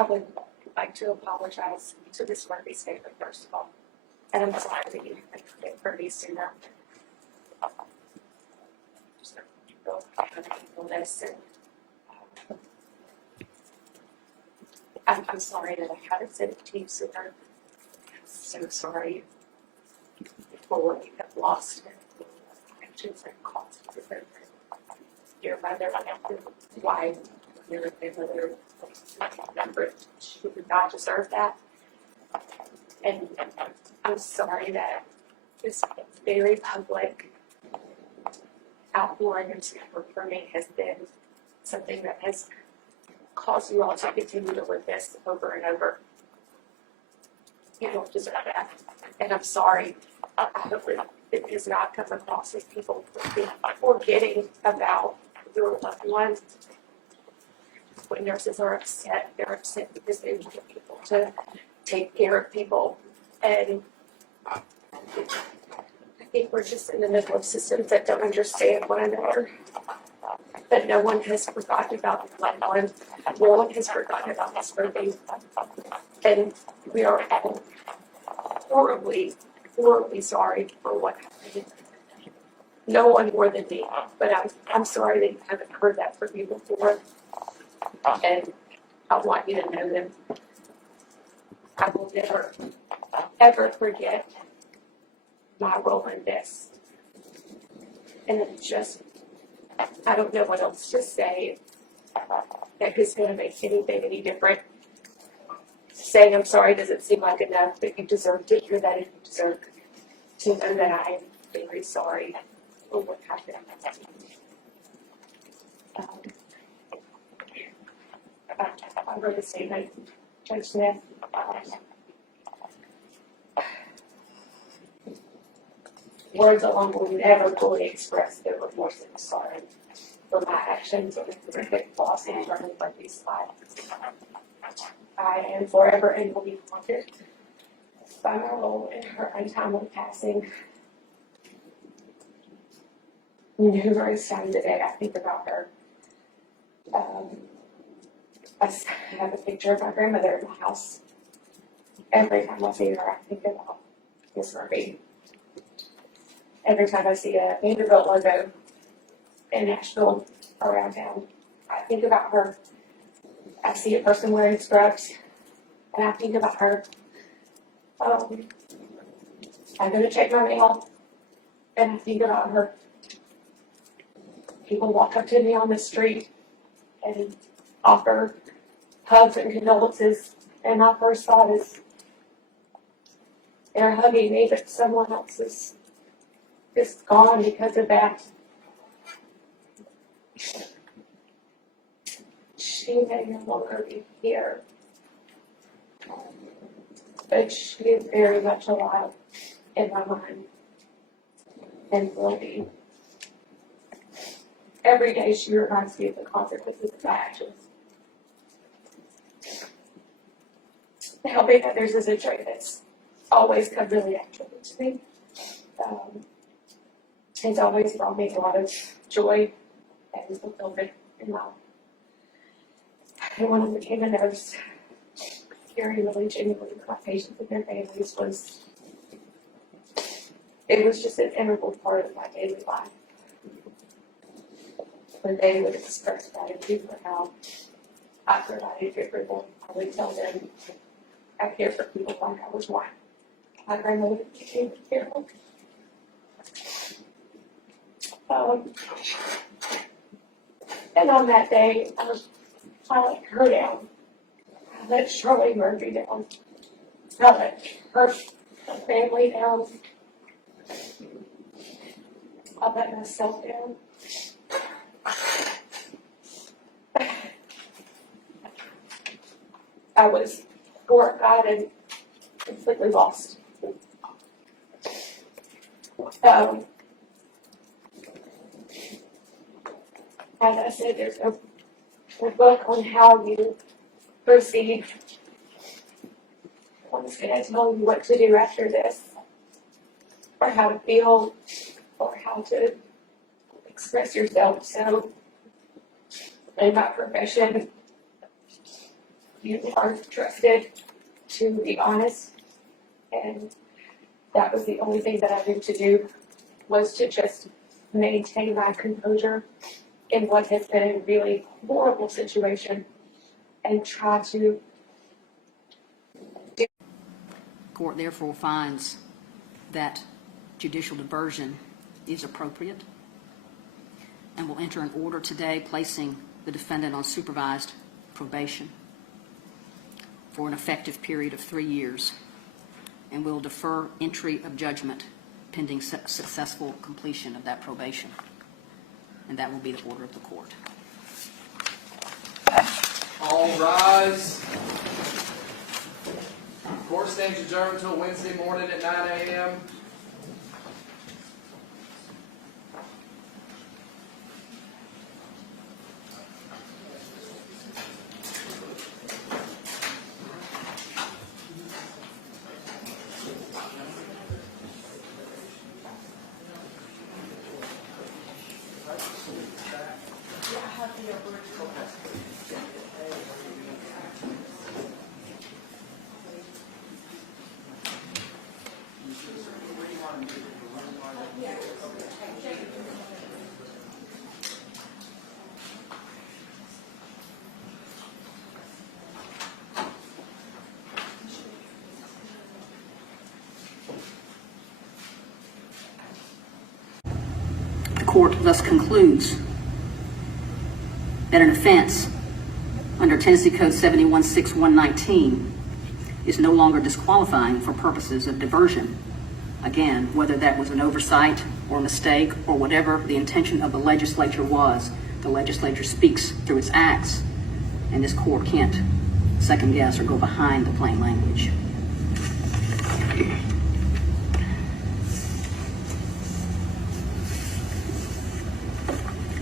I would like to apologize to Ms. Murphy's family, first of all. And I'm sorry that you had to get Murphy sooner. Just go on this, and I'm sorry that I haven't sent it to you sooner. I'm so sorry for what you have lost and actions and costs for your mother and wife, your mother member. She did not deserve that. And I'm sorry that this very public outpouring of support for me has been something that has caused you all to continue to live this over and over. You don't deserve that. And I'm sorry. I hope it does not come across as people forgetting about your loved ones. When nurses are upset, they're upset because they want people to take care of people. And I think we're just in the middle of systems that don't understand one another. But no one has forgotten about the loved one. No one has forgotten about this birthday. And we are all horribly, horribly sorry for what happened. No one more than me. But I'm sorry that you haven't heard that from me before. And I want you to know them. I will never, ever forget my role in this. And it's just, I don't know what else to say that is going to make anything any different. Saying I'm sorry doesn't seem like enough, but you deserve to hear that, and you deserve to know that I am very sorry for what happened. I wrote a statement, Judge Smith. Words alone will never fully express the remorse and sorrow for my actions and the horrific loss and journey of these lives. I am forever and will be haunted by my role in her untimely passing. Numerous times a day I think about her. I have a picture of my grandmother in my house. Every time I see her, I think about Miss Murphy. Every time I see a Vanderbilt logo in Nashville around town, I think about her. I see a person wearing scrubs, and I think about her. I'm going to check my mail, and I think about her. People walk up to me on the street and offer hugs and condolences, and my first thought is they're hugging me, but someone else is just gone because of that. She may no longer be here, but she is very much alive in my mind and will be. Every day she reminds me of the consequences of my actions. Helping others is a trait that's always come really naturally to me. It's always brought me a lot of joy and fulfillment in life. And when I became a nurse, caring really genuinely for my patients and their families was just an integral part of my daily life. When they would express gratitude for how I provided good for them, I would tell them I care for people like I was one. My grandmother became careful. And on that day, I let her down. I let Shirley Murphy down. I let her family down. I let myself down. I was horrified and completely lost. As I said, there's a book on how you proceed. I'm just going to tell you what to do after this, or how to feel, or how to express yourself. So, in my profession, You are trusted to be honest, and that was the only thing that I knew to do, was to just maintain my composure in what has been a really horrible situation and try to. Court therefore finds that judicial diversion is appropriate and will enter an order today placing the defendant on supervised probation for an effective period of 3 years, and will defer entry of judgment pending successful completion of that probation. And that will be the order of the court. All rise. Court stands adjourned until Wednesday morning at 9 a.m. The court thus concludes that an offense under Tennessee Code 716119 is no longer disqualifying for purposes of diversion. Again, whether that was an oversight or a mistake or whatever the intention of the legislature was, the legislature speaks through its acts, and this court can't second guess or go behind the plain language.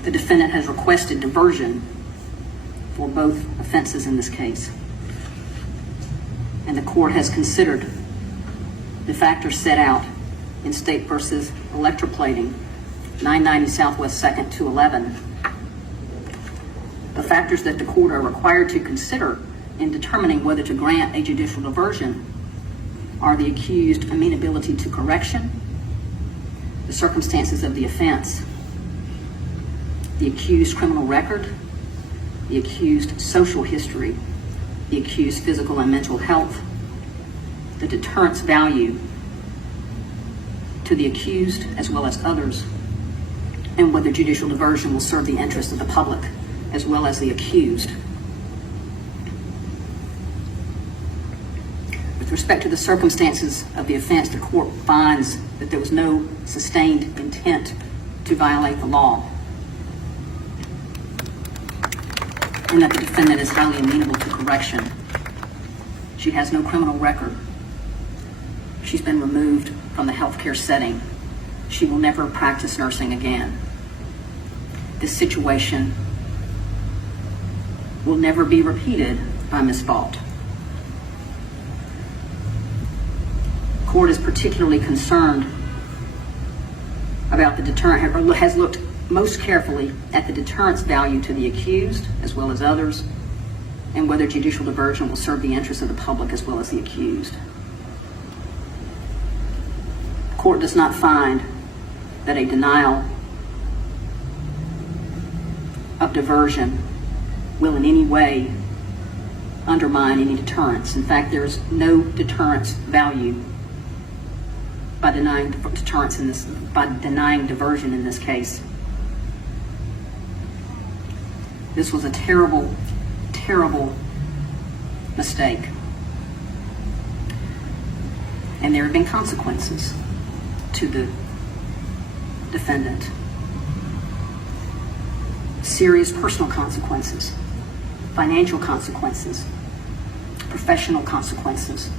The defendant has requested diversion for both offenses in this case, and the court has considered the factors set out in State versus Electroplating, 990 Southwest 2nd 211. The factors that the court are required to consider in determining whether to grant a judicial diversion are the accused amenability to correction, the circumstances of the offense, the accused criminal record, the accused social history, the accused physical and mental health, the deterrence value to the accused as well as others, and whether judicial diversion will serve the interest of the public as well as the accused. With respect to the circumstances of the offense, the court finds that there was no sustained intent to violate the law, and that the defendant is highly amenable to correction. She has no criminal record. She's been removed from the healthcare setting. She will never practice nursing again. This situation will never be repeated by Ms. Vaught. Court is particularly concerned about the deterrent, or has looked most carefully at the deterrence value to the accused as well as others, and whether judicial diversion will serve the interests of the public as well as the accused. The court does not find that a denial of diversion will in any way undermine any deterrence. In fact, there is no deterrence value by denying diversion in this case. This was a terrible, terrible mistake. And there have been consequences to the defendant. Serious personal consequences, financial consequences, professional consequences,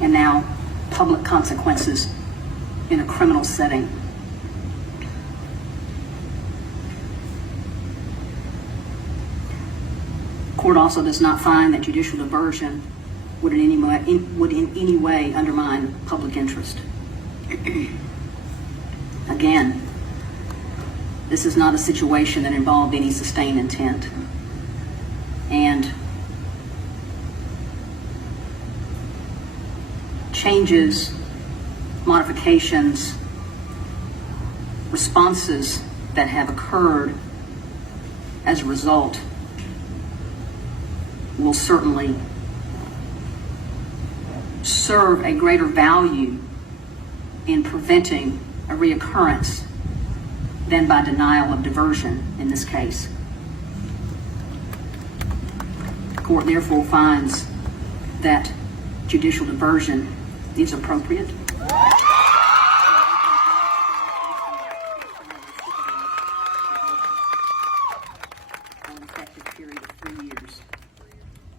and now public consequences in a criminal setting. Court also does not find that judicial diversion would in any way undermine public interest. Again, this is not a situation that involved any sustained intent. changes, modifications, responses that have occurred as a result will certainly serve a greater value in preventing a reoccurrence than by denial of diversion in this case. The court therefore finds that judicial diversion is appropriate. For an effective period of 3 years,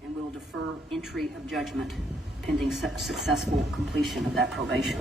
and will defer entry of judgment pending successful completion of that probation.